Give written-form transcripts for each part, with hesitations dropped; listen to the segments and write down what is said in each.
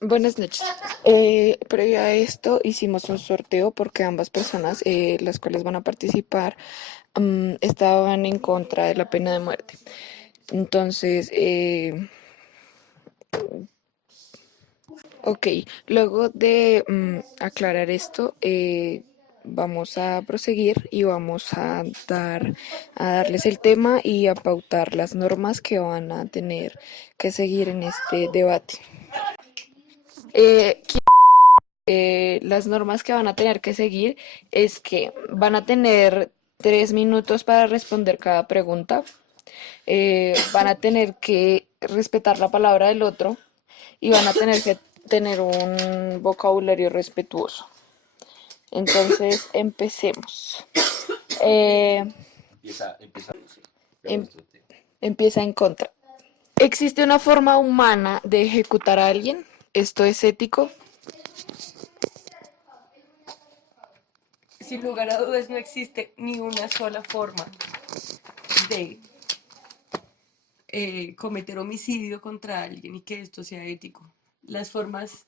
Buenas noches. Previo a esto hicimos un sorteo porque ambas personas, las cuales van a participar, estaban en contra de la pena de muerte. Entonces, ok, luego de aclarar esto, vamos a proseguir y vamos a darles el tema y a pautar las normas que van a tener que seguir en este debate. Eh, las normas que van a tener que seguir es que van a tener 3 minutos para responder cada pregunta, van a tener que respetar la palabra del otro y van a tener que tener un vocabulario respetuoso. Entonces, empecemos. Eh, em- Empieza en contra. ¿Existe una forma humana de ejecutar a alguien? ¿Esto es ético? Sin lugar a dudas no existe ni una sola forma de cometer homicidio contra alguien y que esto sea ético. Las formas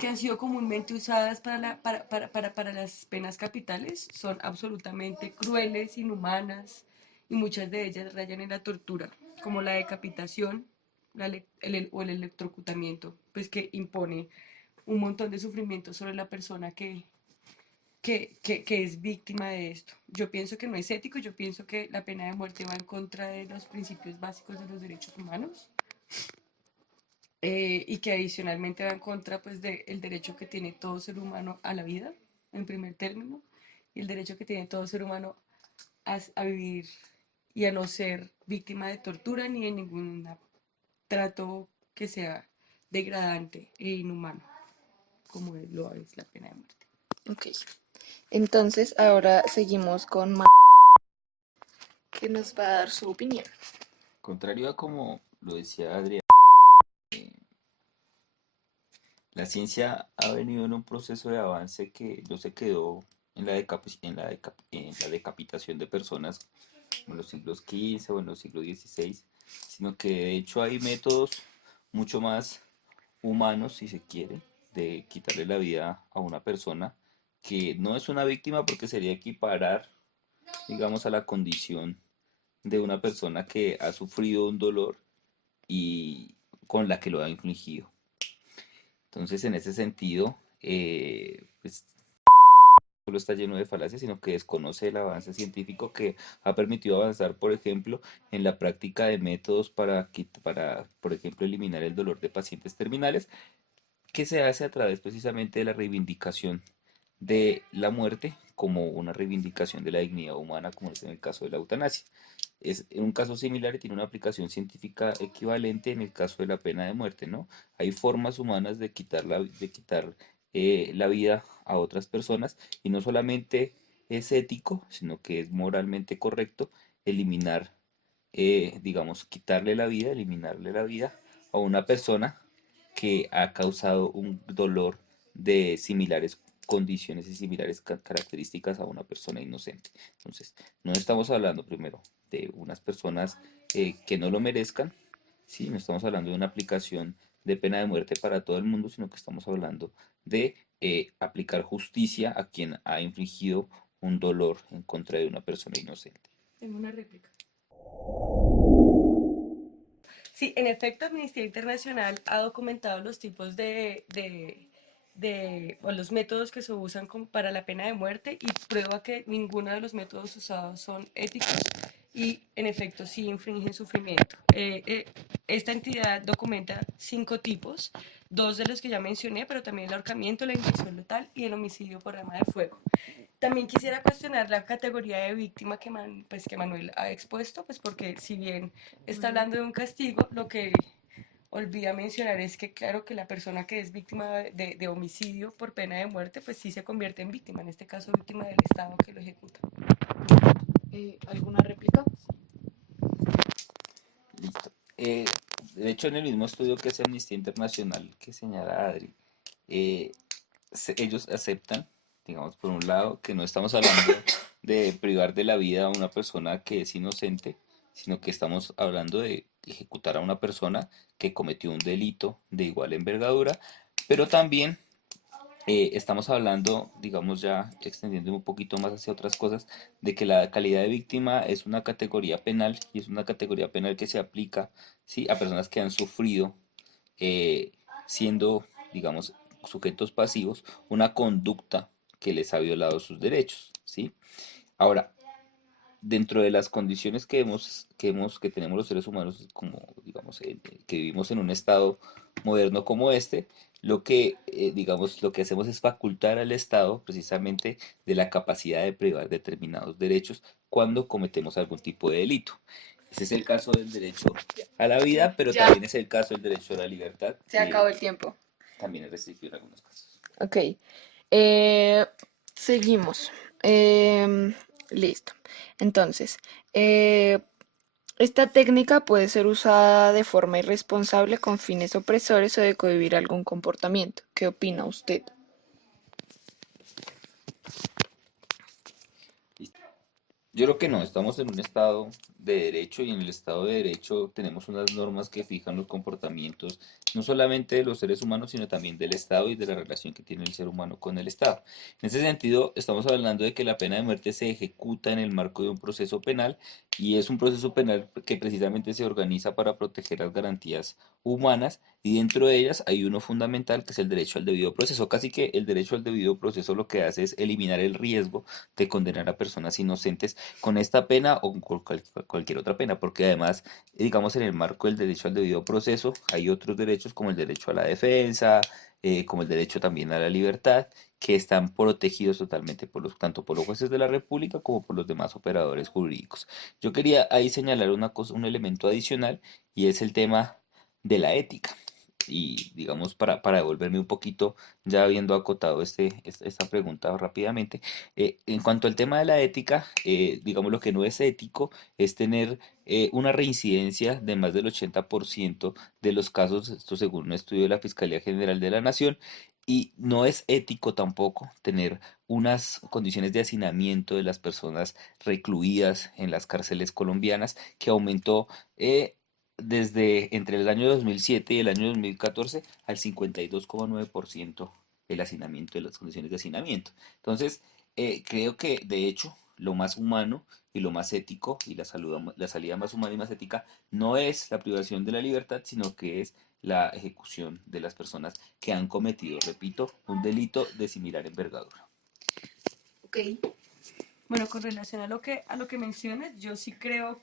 que han sido comúnmente usadas para las penas capitales son absolutamente crueles, inhumanas y muchas de ellas rayan en la tortura, como la decapitación o el electrocutamiento, pues que impone un montón de sufrimiento sobre la persona que es víctima de esto. Yo pienso que no es ético, yo pienso que la pena de muerte va en contra de los principios básicos de los derechos humanos y que adicionalmente va en contra pues del derecho que tiene todo ser humano a la vida, en primer término, y el derecho que tiene todo ser humano a vivir y a no ser víctima de tortura ni de ningún trato que sea degradante e inhumano, como lo es la pena de muerte. Ok. Entonces, ahora seguimos con que nos va a dar su opinión. Contrario a como lo decía Adrián, la ciencia ha venido en un proceso de avance que no se quedó en la decapitación de personas en los siglos XV o en los siglos XVI, sino que de hecho hay métodos mucho más humanos, si se quiere, de quitarle la vida a una persona que no es una víctima porque sería equiparar, digamos, a la condición de una persona que ha sufrido un dolor y con la que lo ha infligido. Entonces, en ese sentido, pues solo está lleno de falacias, sino que desconoce el avance científico que ha permitido avanzar, por ejemplo, en la práctica de métodos para, por ejemplo, eliminar el dolor de pacientes terminales, que se hace a través precisamente de la reivindicación de la muerte como una reivindicación de la dignidad humana, como es en el caso de la eutanasia. Es un caso similar y tiene una aplicación científica equivalente en el caso de la pena de muerte, ¿no? Hay formas humanas de quitar la vida a otras personas y no solamente es ético, sino que es moralmente correcto eliminar, digamos, quitarle la vida, eliminarle la vida a una persona que ha causado un dolor de similares condiciones y similares características a una persona inocente. Entonces, no estamos hablando primero de unas personas que no lo merezcan, ¿sí? No estamos hablando de una aplicación de pena de muerte para todo el mundo, sino que estamos hablando de aplicar justicia a quien ha infligido un dolor en contra de una persona inocente. Tengo una réplica. Sí, en efecto, Amnistía Internacional ha documentado los tipos o los métodos que se usan para la pena de muerte y prueba que ninguno de los métodos usados son éticos y en efecto sí infringen sufrimiento. Esta entidad documenta 5 tipos, dos de los que ya mencioné, pero también el ahorcamiento, la inyección letal y el homicidio por arma de fuego. También quisiera cuestionar la categoría de víctima que Manuel ha expuesto, pues porque si bien está hablando de un castigo, lo que olvida mencionar es que claro que la persona que es víctima de homicidio por pena de muerte, pues sí se convierte en víctima, en este caso víctima del Estado que lo ejecuta. ¿Alguna réplica? Listo. De hecho, en el mismo estudio que hace Amnistía Internacional que señala Adri, eh, ellos aceptan, digamos, por un lado, que no estamos hablando de privar de la vida a una persona que es inocente, sino que estamos hablando de ejecutar a una persona que cometió un delito de igual envergadura, pero también estamos hablando, digamos ya extendiendo un poquito más hacia otras cosas, de que la calidad de víctima es una categoría penal y es una categoría penal que se aplica, ¿sí?, a personas que han sufrido eh, siendo, digamos, sujetos pasivos, una conducta que les ha violado sus derechos, ¿sí? Ahora, dentro de las condiciones que tenemos los seres humanos, como digamos, que vivimos en un estado moderno como este, digamos, lo que hacemos es facultar al Estado precisamente de la capacidad de privar determinados derechos cuando cometemos algún tipo de delito. Ese es el caso del derecho a la vida, pero Ya, también es el caso del derecho a la libertad, se que acabó el tiempo. también es restringido en algunos casos. Ok. Eh, seguimos. Listo. Entonces, eh, esta técnica puede ser usada de forma irresponsable con fines opresores o de cohibir algún comportamiento. ¿Qué opina usted? Yo creo que no, estamos en un estado de derecho y en el estado de derecho tenemos unas normas que fijan los comportamientos no solamente de los seres humanos, sino también del Estado y de la relación que tiene el ser humano con el Estado. En ese sentido, estamos hablando de que la pena de muerte se ejecuta en el marco de un proceso penal y es un proceso penal que precisamente se organiza para proteger las garantías humanas y dentro de ellas hay uno fundamental que es el derecho al debido proceso. Casi que el derecho al debido proceso lo que hace es eliminar el riesgo de condenar a personas inocentes con esta pena o con cualquier otra pena, porque además, digamos, en el marco del derecho al debido proceso, hay otros derechos como el derecho a la defensa, como el derecho también a la libertad, que están protegidos totalmente tanto por los jueces de la República como por los demás operadores jurídicos. Yo quería ahí señalar una cosa, un elemento adicional, y es el tema de la ética. Y digamos, para devolverme un poquito, ya habiendo acotado esta pregunta rápidamente, en cuanto al tema de la ética, digamos, lo que no es ético es tener una reincidencia de más del 80% de los casos, esto según un estudio de la Fiscalía General de la Nación, y no es ético tampoco tener unas condiciones de hacinamiento de las personas recluidas en las cárceles colombianas que aumentó desde entre el año 2007 y el año 2014 al 52,9% el hacinamiento de las condiciones de hacinamiento. Entonces, creo que de hecho lo más humano y lo más ético y la salida más humana y más ética no es la privación de la libertad, sino que es la ejecución de las personas que han cometido, repito, un delito de similar envergadura. Ok. Bueno, con relación a lo que mencionas, yo sí creo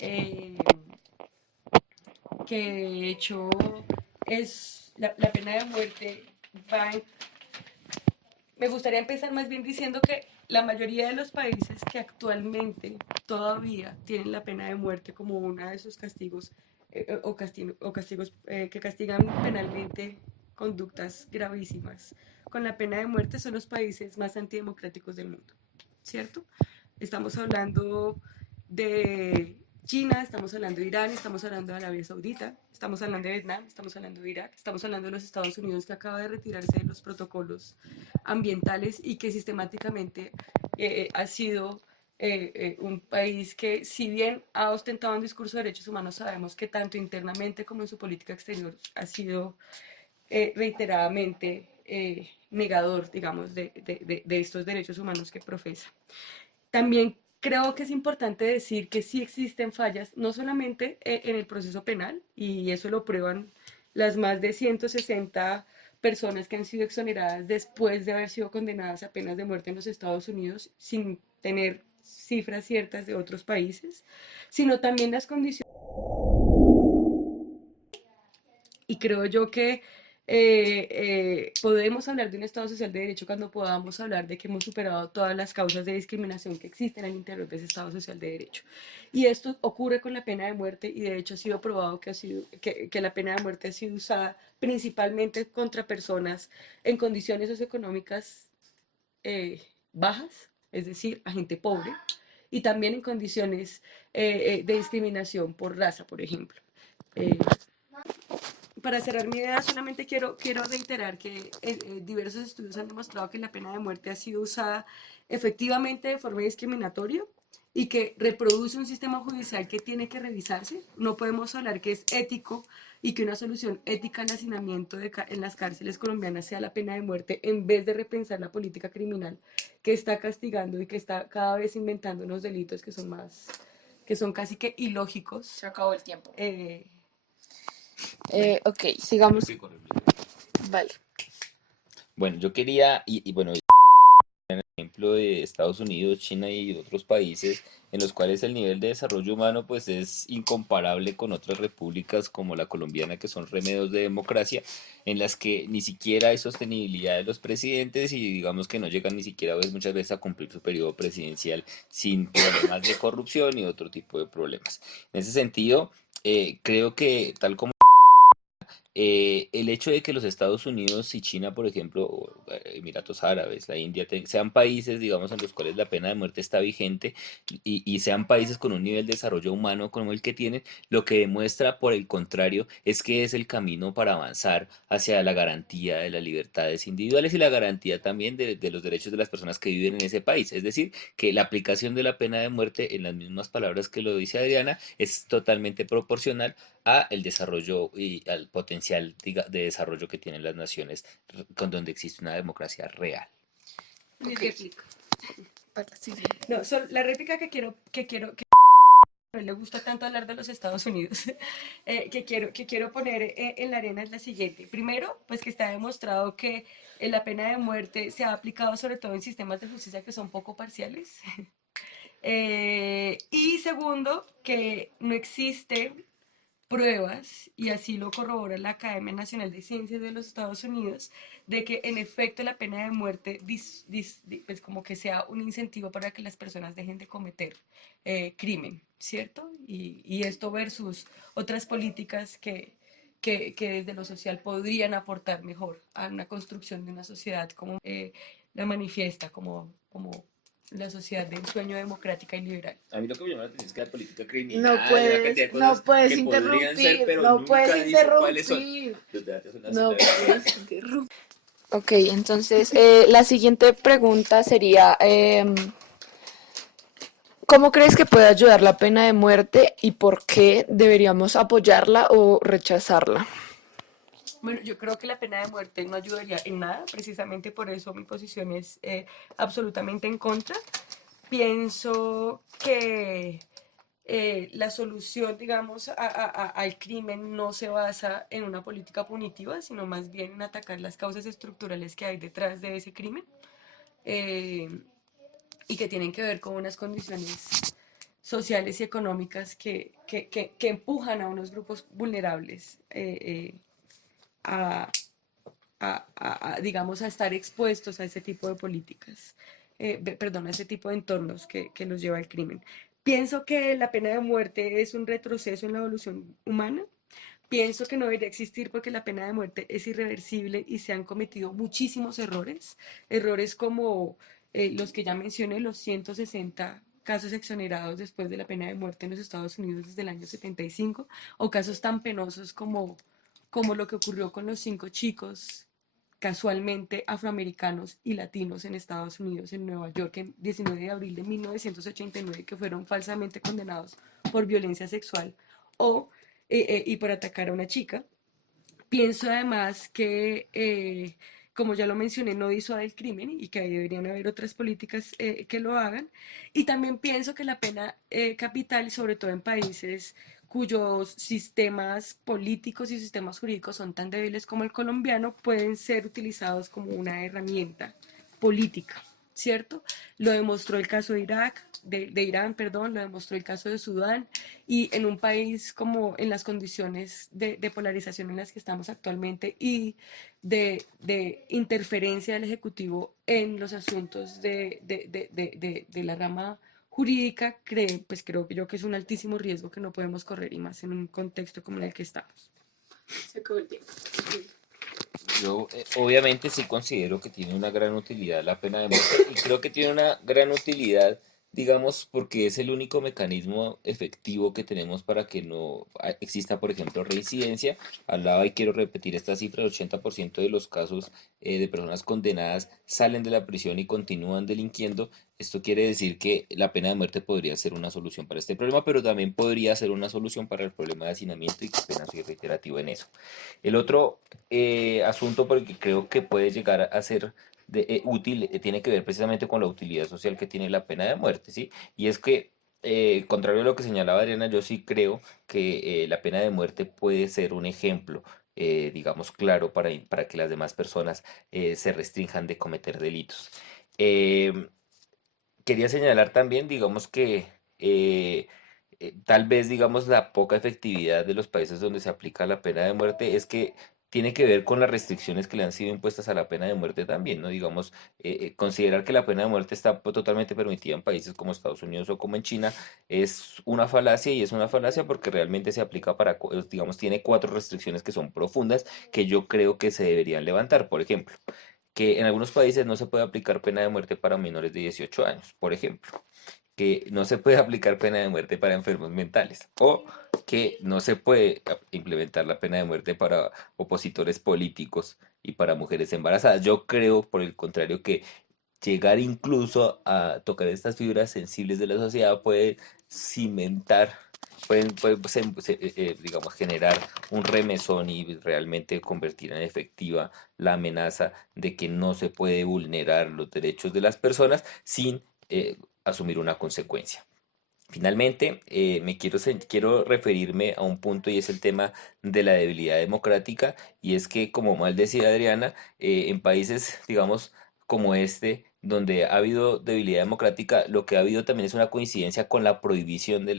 eh, que de hecho es la pena de muerte va en- me gustaría empezar más bien diciendo que la mayoría de los países que actualmente todavía tienen la pena de muerte como uno de sus castigos o castigos que castigan penalmente conductas gravísimas con la pena de muerte son los países más antidemocráticos del mundo, ¿cierto? Estamos hablando de China, estamos hablando de Irán, estamos hablando de Arabia Saudita, estamos hablando de Vietnam, estamos hablando de Irak, estamos hablando de los Estados Unidos que acaba de retirarse de los protocolos ambientales y que sistemáticamente ha sido un país que, si bien ha ostentado un discurso de derechos humanos, sabemos que tanto internamente como en su política exterior ha sido reiteradamente negador, digamos, de estos derechos humanos que profesa. También creo que es importante decir que sí existen fallas, no solamente en el proceso penal, y eso lo prueban las más de 160 personas que han sido exoneradas después de haber sido condenadas a penas de muerte en los Estados Unidos, sin tener cifras ciertas de otros países, sino también las condiciones. Y creo yo que podemos hablar de un Estado social de derecho cuando podamos hablar de que hemos superado todas las causas de discriminación que existen al interior de ese Estado social de derecho. Y esto ocurre con la pena de muerte y de hecho ha sido probado que la pena de muerte ha sido usada principalmente contra personas en condiciones socioeconómicas bajas, es decir, a gente pobre, y también en condiciones de discriminación por raza, por ejemplo. Eh, para cerrar mi idea, solamente quiero reiterar que diversos estudios han demostrado que la pena de muerte ha sido usada efectivamente de forma discriminatoria y que reproduce un sistema judicial que tiene que revisarse. No podemos hablar que es ético y que una solución ética al hacinamiento en las cárceles colombianas sea la pena de muerte, en vez de repensar la política criminal que está castigando y que está cada vez inventando unos delitos que son más, que son casi que ilógicos. Se acabó el tiempo. Ok, sigamos. Vale. Bueno, yo quería, y bueno, ejemplo de Estados Unidos, China y otros países en los cuales el nivel de desarrollo humano pues es incomparable con otras repúblicas como la colombiana, que son remedios de democracia, en las que ni siquiera hay sostenibilidad de los presidentes y digamos que no llegan ni siquiera pues, muchas veces a cumplir su periodo presidencial sin problemas de corrupción y otro tipo de problemas. En ese sentido, creo que tal como el hecho de que los Estados Unidos y China, por ejemplo, o, Emiratos Árabes, la India, sean países, digamos, en los cuales la pena de muerte está vigente y sean países con un nivel de desarrollo humano como el que tienen, lo que demuestra, por el contrario, es que es el camino para avanzar hacia la garantía de las libertades individuales y la garantía también de los derechos de las personas que viven en ese país. Es decir, que la aplicación de la pena de muerte, en las mismas palabras que lo dice Adriana, es totalmente proporcional a el desarrollo y al potencial de desarrollo que tienen las naciones con donde existe una democracia real. Mi Ok. réplica. Sí, sí. No, la réplica que no le gusta tanto hablar de los Estados Unidos, que quiero poner en la arena es la siguiente. Primero, pues que está demostrado que la pena de muerte se ha aplicado sobre todo en sistemas de justicia que son poco parciales. Y segundo, que no existe pruebas, y así lo corrobora la Academia Nacional de Ciencias de los Estados Unidos, de que en efecto la pena de muerte pues como que sea un incentivo para que las personas dejen de cometer crimen, ¿cierto? Y esto versus otras políticas que desde lo social podrían aportar mejor a una construcción de una sociedad como la manifiesta, como la sociedad de ensueño democrática y liberal. A mí lo que me llama la atención es que la política No criminal, una puedes, cantidad de no cosas puedes que podrían ser, interrumpir, pero no puedes nunca dice cuáles son. interrumpir, Los debates son así, no la verdad. puedes interrumpir. Ok, entonces la siguiente pregunta sería, ¿cómo crees que puede ayudar la pena de muerte y por qué deberíamos apoyarla o rechazarla? Bueno, yo creo que la pena de muerte no ayudaría en nada, precisamente por eso mi posición es absolutamente en contra. Pienso que la solución, digamos, al crimen no se basa en una política punitiva, sino más bien en atacar las causas estructurales que hay detrás de ese crimen eh, y que tienen que ver con unas condiciones sociales y económicas que empujan a unos grupos vulnerables a, digamos, a estar expuestos a ese tipo de políticas, perdón, a ese tipo de entornos que los lleva al crimen. Pienso que la pena de muerte es un retroceso en la evolución humana. Pienso que no debería existir porque la pena de muerte es irreversible y se han cometido muchísimos errores, errores como los que ya mencioné, los 160 casos exonerados después de la pena de muerte en los Estados Unidos desde el año 75, o casos tan penosos como lo que ocurrió con los 5 chicos casualmente afroamericanos y latinos en Estados Unidos, en Nueva York, en 19 de abril de 1989, que fueron falsamente condenados por violencia sexual o, y por atacar a una chica. Pienso además que, como ya lo mencioné, no disuade el crimen y que ahí deberían haber otras políticas que lo hagan. Y también pienso que la pena capital, sobre todo en países cuyos sistemas políticos y sistemas jurídicos son tan débiles como el colombiano, pueden ser utilizados como una herramienta política, ¿cierto? Lo demostró el caso de Irán, perdón, lo demostró el caso de Sudán, y en un país como en las condiciones de polarización en las que estamos actualmente y de interferencia del Ejecutivo en los asuntos de la rama jurídica, pues creo que yo que es un altísimo riesgo que no podemos correr, y más en un contexto como en el que estamos. Se acabó el tiempo. Yo obviamente sí considero que tiene una gran utilidad la pena de muerte y creo que tiene una gran utilidad digamos, porque es el único mecanismo efectivo que tenemos para que no exista, por ejemplo, reincidencia. Hablaba y quiero repetir esta cifra: el 80% de los casos de personas condenadas salen de la prisión y continúan delinquiendo. Esto quiere decir que la pena de muerte podría ser una solución para este problema, pero también podría ser una solución para el problema de hacinamiento, y qué pena soy reiterativo en eso. El otro asunto, porque creo que puede llegar a ser útil, tiene que ver precisamente con la utilidad social que tiene la pena de muerte, ¿sí? Y es que, contrario a lo que señalaba Adriana, yo sí creo que la pena de muerte puede ser un ejemplo, digamos, claro para que las demás personas se restrinjan de cometer delitos. Em, Quería señalar también, digamos que tal vez, digamos, la poca efectividad de los países donde se aplica la pena de muerte es que tiene que ver con las restricciones que le han sido impuestas a la pena de muerte también, ¿no? Digamos, considerar que la pena de muerte está totalmente permitida en países como Estados Unidos o como en China es una falacia, y es una falacia porque realmente se aplica para, digamos, tiene cuatro restricciones que son profundas, que yo creo que se deberían levantar. Por ejemplo, que en algunos países no se puede aplicar pena de muerte para menores de 18 años, por ejemplo, que no se puede aplicar pena de muerte para enfermos mentales, o que no se puede implementar la pena de muerte para opositores políticos y para mujeres embarazadas. Yo creo, por el contrario, que llegar incluso a tocar estas fibras sensibles de la sociedad puede cimentar, digamos, generar un remesón y realmente convertir en efectiva la amenaza de que no se puede vulnerar los derechos de las personas sin asumir una consecuencia. Finalmente, quiero referirme a un punto, y es el tema de la debilidad democrática, y es que, como mal decía Adriana, en países, digamos, como este, donde ha habido debilidad democrática, lo que ha habido también es una coincidencia con la prohibición de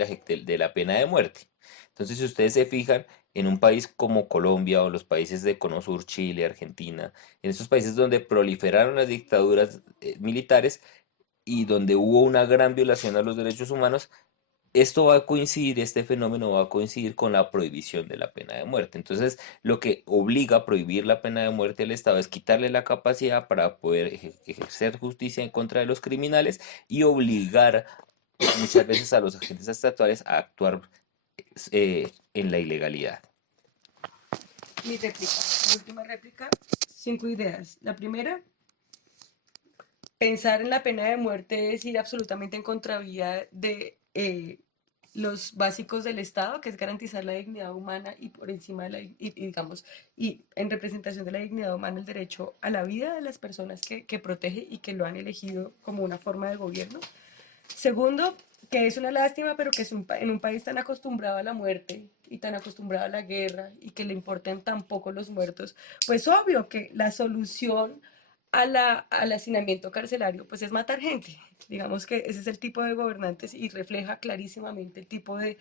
la pena de muerte. Entonces, si ustedes se fijan, en un país como Colombia o los países de Cono Sur, Chile, Argentina, en esos países donde proliferaron las dictaduras militares y donde hubo una gran violación a los derechos humanos, esto va a coincidir, este fenómeno va a coincidir con la prohibición de la pena de muerte. Entonces, lo que obliga a prohibir la pena de muerte al Estado es quitarle la capacidad para poder ejercer justicia en contra de los criminales, y obligar muchas veces a los agentes estatales a actuar en la ilegalidad. Mi réplica, mi última réplica, 5 ideas. La primera, pensar en la pena de muerte es ir absolutamente en contravía de los básicos del Estado, que es garantizar la dignidad humana y por encima de digamos, y en representación de la dignidad humana, el derecho a la vida de las personas que protege y que lo han elegido como una forma de gobierno. Segundo, que es una lástima, pero que es en un país tan acostumbrado a la muerte y tan acostumbrado a la guerra y que le importan tan poco los muertos, pues obvio que la solución al hacinamiento carcelario pues es matar gente. Digamos que ese es el tipo de gobernantes y refleja clarísimamente el tipo de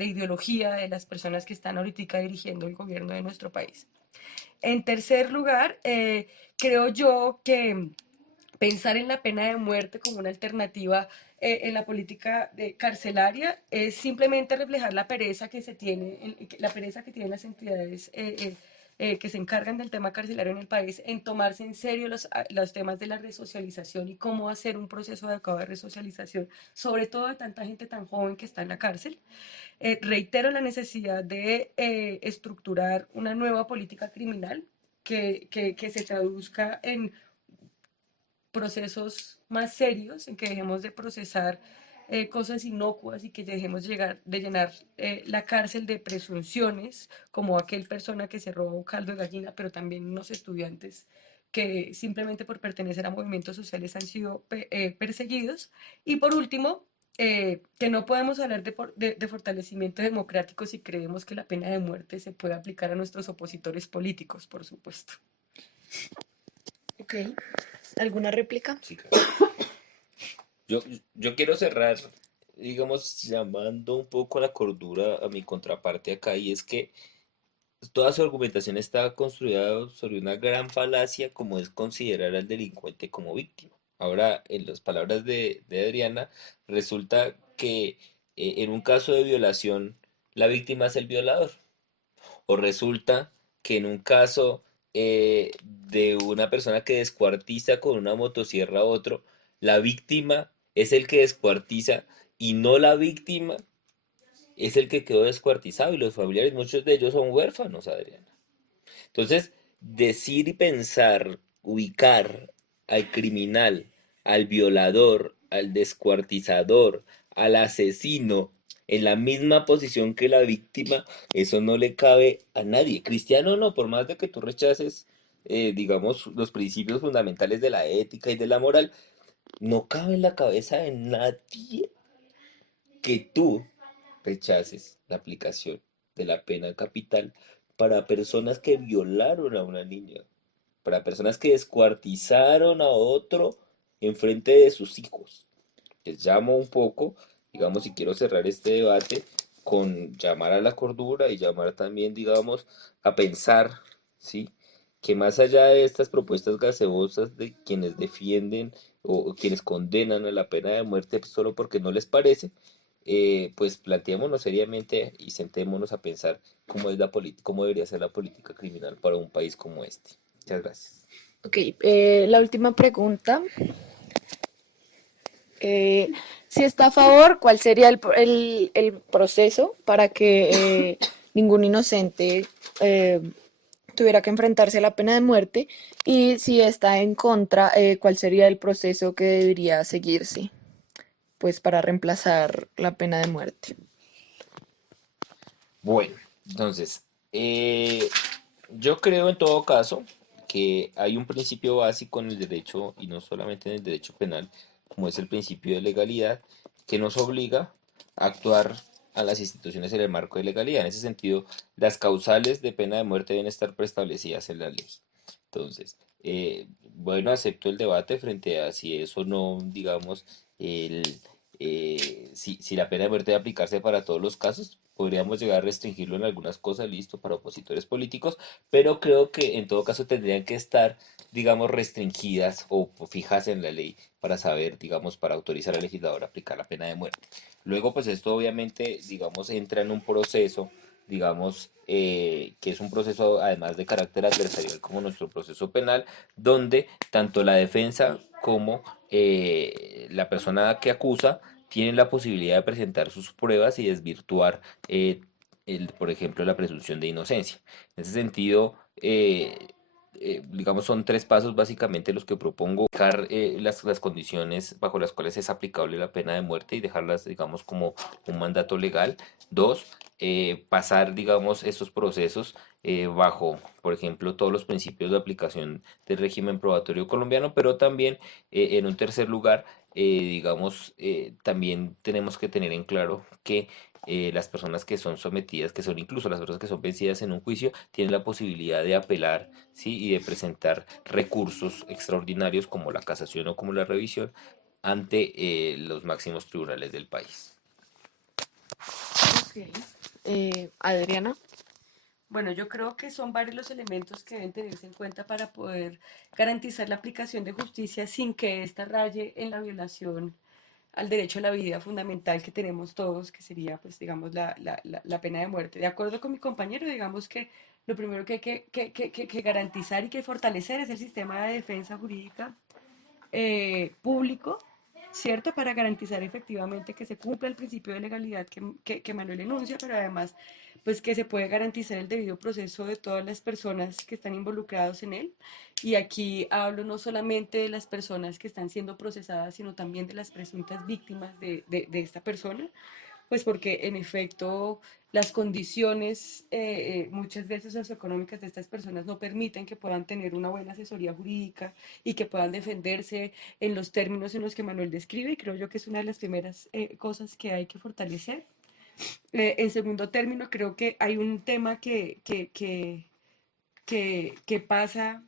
ideología de las personas que están ahorita dirigiendo el gobierno de nuestro país. En tercer lugar, creo yo que pensar en la pena de muerte como una alternativa en la política carcelaria es simplemente reflejar la pereza que se tiene, la pereza que tienen las entidades que se encargan del tema carcelario en el país en tomarse en serio los temas de la resocialización y cómo hacer un proceso adecuado de resocialización, sobre todo de tanta gente tan joven que está en la cárcel. Reitero la necesidad de estructurar una nueva política criminal que se traduzca en procesos más serios, en que dejemos de procesar cosas inocuas y que dejemos de llenar la cárcel de presunciones, como aquel persona que se roba un caldo de gallina, pero también unos estudiantes que simplemente por pertenecer a movimientos sociales han sido perseguidos. Y por último, que no podemos hablar de fortalecimiento democrático si creemos que la pena de muerte se puede aplicar a nuestros opositores políticos, por supuesto. Ok. ¿Alguna réplica? Sí, claro. Yo, yo quiero cerrar, digamos, llamando un poco a la cordura a mi contraparte acá, y es que toda su argumentación está construida sobre una gran falacia, como es considerar al delincuente como víctima. Ahora, en las palabras de Adriana, resulta que en un caso de violación, la víctima es el violador. O resulta que en un caso de una persona que descuartiza con una motosierra a otro, la víctima es el que descuartiza y no la víctima es el que quedó descuartizado y los familiares, muchos de ellos son huérfanos, Adriana. Entonces, decir y pensar, ubicar al criminal, al violador, al descuartizador, al asesino en la misma posición que la víctima, eso no le cabe a nadie. Cristiano no, por más de que tú rechaces, digamos, los principios fundamentales de la ética y de la moral, no cabe en la cabeza de nadie que tú rechaces la aplicación de la pena capital para personas que violaron a una niña, para personas que descuartizaron a otro en frente de sus hijos. Les llamo un poco, digamos, si quiero cerrar este debate con llamar a la cordura y llamar también, digamos, a pensar, ¿sí? Que más allá de estas propuestas gaseosas de quienes defienden o quienes condenan a la pena de muerte solo porque no les parece, pues planteémonos seriamente y sentémonos a pensar cómo es cómo debería ser la política criminal para un país como este. Muchas gracias. Ok, la última pregunta. Si está a favor, ¿cuál sería el proceso para que ningún inocente eh, tuviera que enfrentarse a la pena de muerte? Y si está en contra, ¿cuál sería el proceso que debería seguirse, pues, para reemplazar la pena de muerte? Bueno, entonces, yo creo en todo caso que hay un principio básico en el derecho, y no solamente en el derecho penal, como es el principio de legalidad, que nos obliga a actuar a las instituciones en el marco de legalidad. En ese sentido, las causales de pena de muerte deben estar preestablecidas en la ley. Entonces, bueno, acepto el debate frente a si eso no, digamos, el, si la pena de muerte debe aplicarse para todos los casos, podríamos llegar a restringirlo en algunas cosas, listo, para opositores políticos, pero creo que en todo caso tendrían que estar, digamos, restringidas o fijas en la ley para saber, digamos, para autorizar al legislador a aplicar la pena de muerte. Luego, pues esto obviamente, digamos, entra en un proceso, digamos, que es un proceso además de carácter adversarial como nuestro proceso penal, donde tanto la defensa como la persona que acusa tienen la posibilidad de presentar sus pruebas y desvirtuar, por ejemplo, la presunción de inocencia. En ese sentido, digamos, son tres pasos básicamente los que propongo: dejar las condiciones bajo las cuales es aplicable la pena de muerte y dejarlas, digamos, como un mandato legal. Dos, pasar, digamos, estos procesos bajo, por ejemplo, todos los principios de aplicación del régimen probatorio colombiano, pero también, en un tercer lugar, digamos, también tenemos que tener en claro que las personas que son sometidas, que son incluso las personas que son vencidas en un juicio, tienen la posibilidad de apelar, ¿sí? Y de presentar recursos extraordinarios como la casación o como la revisión ante los máximos tribunales del país. Ok. Adriana. Bueno, yo creo que son varios los elementos que deben tenerse en cuenta para poder garantizar la aplicación de justicia sin que ésta raye en la violación al derecho a la vida fundamental que tenemos todos, que sería, pues, digamos, la pena de muerte. De acuerdo con mi compañero, digamos que lo primero que hay que garantizar y que fortalecer es el sistema de defensa jurídica público, ¿cierto? Para garantizar efectivamente que se cumpla el principio de legalidad que Manuel enuncia, pero además, pues que se puede garantizar el debido proceso de todas las personas que están involucrados en él. Y aquí hablo no solamente de las personas que están siendo procesadas, sino también de las presuntas víctimas de esta persona, pues porque en efecto las condiciones muchas veces socioeconómicas de estas personas no permiten que puedan tener una buena asesoría jurídica y que puedan defenderse en los términos en los que Manuel describe, y creo yo que es una de las primeras cosas que hay que fortalecer. En segundo término, creo que hay un tema que pasa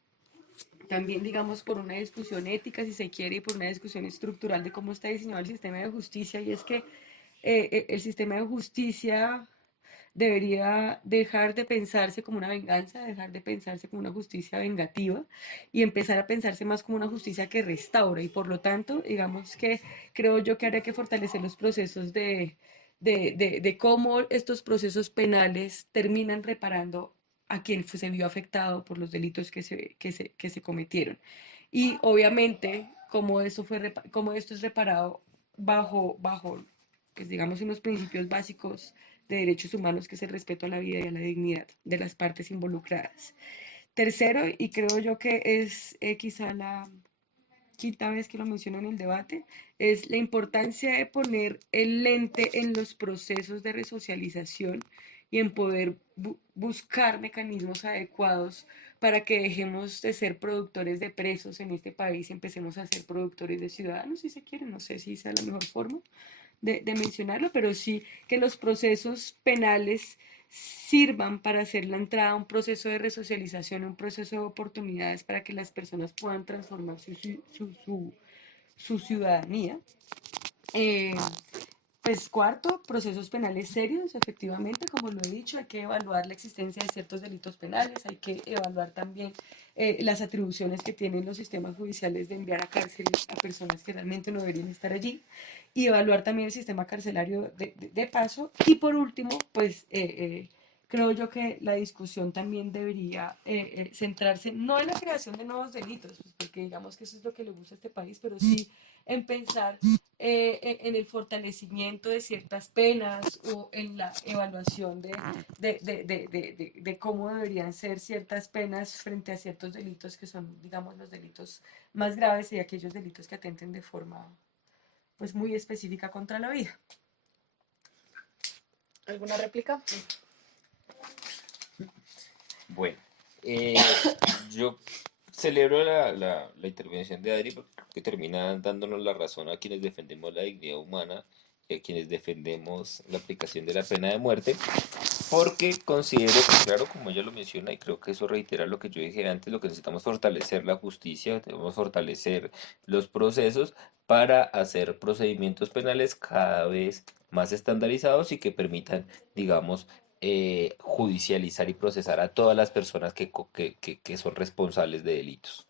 también, digamos, por una discusión ética, si se quiere, y por una discusión estructural de cómo está diseñado el sistema de justicia, y es que el sistema de justicia debería dejar de pensarse como una venganza, dejar de pensarse como una justicia vengativa y empezar a pensarse más como una justicia que restaura. Y por lo tanto, digamos que creo yo que habría que fortalecer los procesos de cómo estos procesos penales terminan reparando a quien se vio afectado por los delitos que se cometieron. Y obviamente, cómo esto es reparado bajo, pues digamos, unos principios básicos de derechos humanos, que es el respeto a la vida y a la dignidad de las partes involucradas. Tercero, y creo yo que es quizá la quinta vez que lo menciono en el debate, es la importancia de poner el lente en los procesos de resocialización y en poder buscar mecanismos adecuados para que dejemos de ser productores de presos en este país y empecemos a ser productores de ciudadanos, si se quiere. No sé si sea la mejor forma de mencionarlo, pero sí que los procesos penales sirvan para hacer la entrada a un proceso de resocialización, un proceso de oportunidades para que las personas puedan transformar su ciudadanía. Eh, pues cuarto, procesos penales serios, efectivamente, como lo he dicho, hay que evaluar la existencia de ciertos delitos penales, hay que evaluar también las atribuciones que tienen los sistemas judiciales de enviar a cárceles a personas que realmente no deberían estar allí, y evaluar también el sistema carcelario de paso. Y por último, pues creo yo que la discusión también debería centrarse no en la creación de nuevos delitos, pues, porque digamos que eso es lo que le gusta a este país, pero sí en pensar en el fortalecimiento de ciertas penas o en la evaluación de cómo deberían ser ciertas penas frente a ciertos delitos que son, digamos, los delitos más graves y aquellos delitos que atenten de forma pues muy específica contra la vida. ¿Alguna réplica? Bueno, eh, yo celebro la intervención de Adri porque creo que termina dándonos la razón a quienes defendemos la dignidad humana y a quienes defendemos la aplicación de la pena de muerte, porque considero que, claro, como ella lo menciona, y creo que eso reitera lo que yo dije antes, lo que necesitamos es fortalecer la justicia, debemos fortalecer los procesos para hacer procedimientos penales cada vez más estandarizados y que permitan, digamos, judicializar y procesar a todas las personas que son responsables de delitos.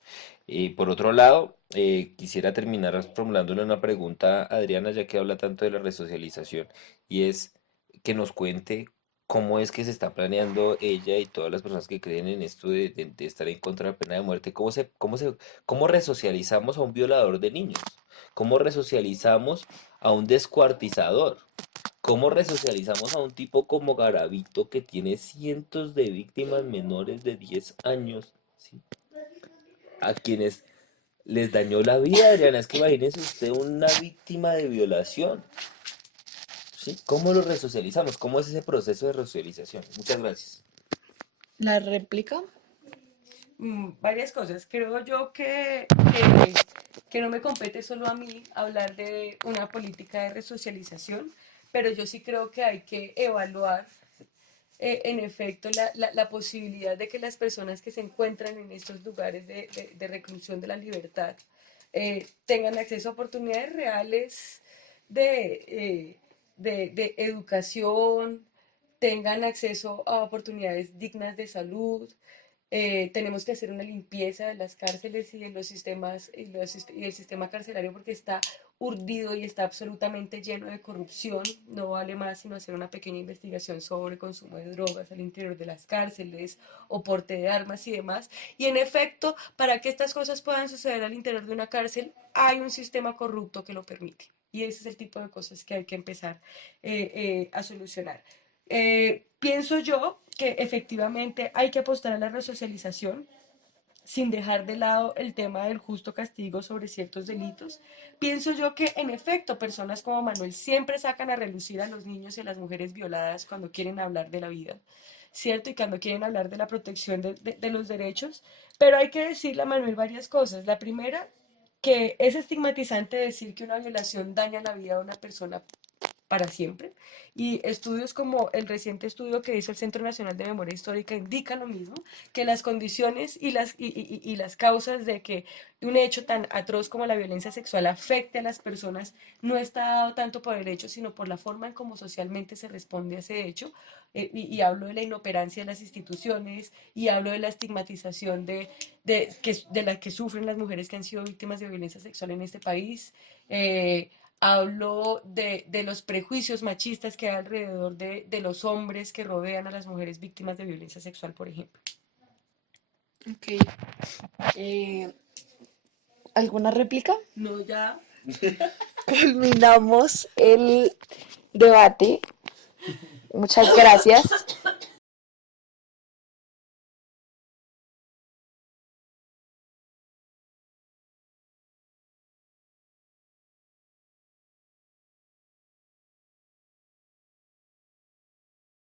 Por otro lado, quisiera terminar formulándole una pregunta a Adriana, ya que habla tanto de la resocialización, y es que nos cuente cómo es que se está planeando ella y todas las personas que creen en esto de estar en contra de la pena de muerte, cómo resocializamos a un violador de niños, cómo resocializamos a un descuartizador. ¿Cómo resocializamos a un tipo como Garavito que tiene cientos de víctimas menores de 10 años, ¿sí? A quienes les dañó la vida, Adriana? Es que imagínese usted una víctima de violación, ¿sí? ¿Cómo lo resocializamos? ¿Cómo es ese proceso de resocialización? Muchas gracias. La réplica. Varias cosas. Creo yo que no me compete solo a mí hablar de una política de resocialización, pero yo sí creo que hay que evaluar en efecto la posibilidad de que las personas que se encuentran en estos lugares de reclusión de la libertad tengan acceso a oportunidades reales de educación, tengan acceso a oportunidades dignas de salud. Tenemos que hacer una limpieza de las cárceles y de los sistemas y el sistema carcelario, porque está urdido y está absolutamente lleno de corrupción. No vale más sino hacer una pequeña investigación sobre consumo de drogas al interior de las cárceles o porte de armas y demás. Y en efecto, para que estas cosas puedan suceder al interior de una cárcel, hay un sistema corrupto que lo permite. Y ese es el tipo de cosas que hay que empezar a solucionar. Pienso yo que efectivamente hay que apostar a la resocialización sin dejar de lado el tema del justo castigo sobre ciertos delitos. Pienso yo que en efecto personas como Manuel siempre sacan a relucir a los niños y a las mujeres violadas cuando quieren hablar de la vida, ¿cierto? Y cuando quieren hablar de la protección de los derechos, pero hay que decirle a Manuel varias cosas. La primera, que es estigmatizante decir que una violación daña la vida de una persona para siempre. Y estudios como el reciente estudio que hizo el Centro Nacional de Memoria Histórica indican lo mismo, que las condiciones y las causas de que un hecho tan atroz como la violencia sexual afecte a las personas no está dado tanto por el hecho, sino por la forma en cómo socialmente se responde a ese hecho. Y hablo de la inoperancia de las instituciones y hablo de la estigmatización de la que sufren las mujeres que han sido víctimas de violencia sexual en este país. Hablo de los prejuicios machistas que hay alrededor de los hombres que rodean a las mujeres víctimas de violencia sexual, por ejemplo. Ok. ¿Alguna réplica? No, ya. culminamos el debate. Muchas gracias.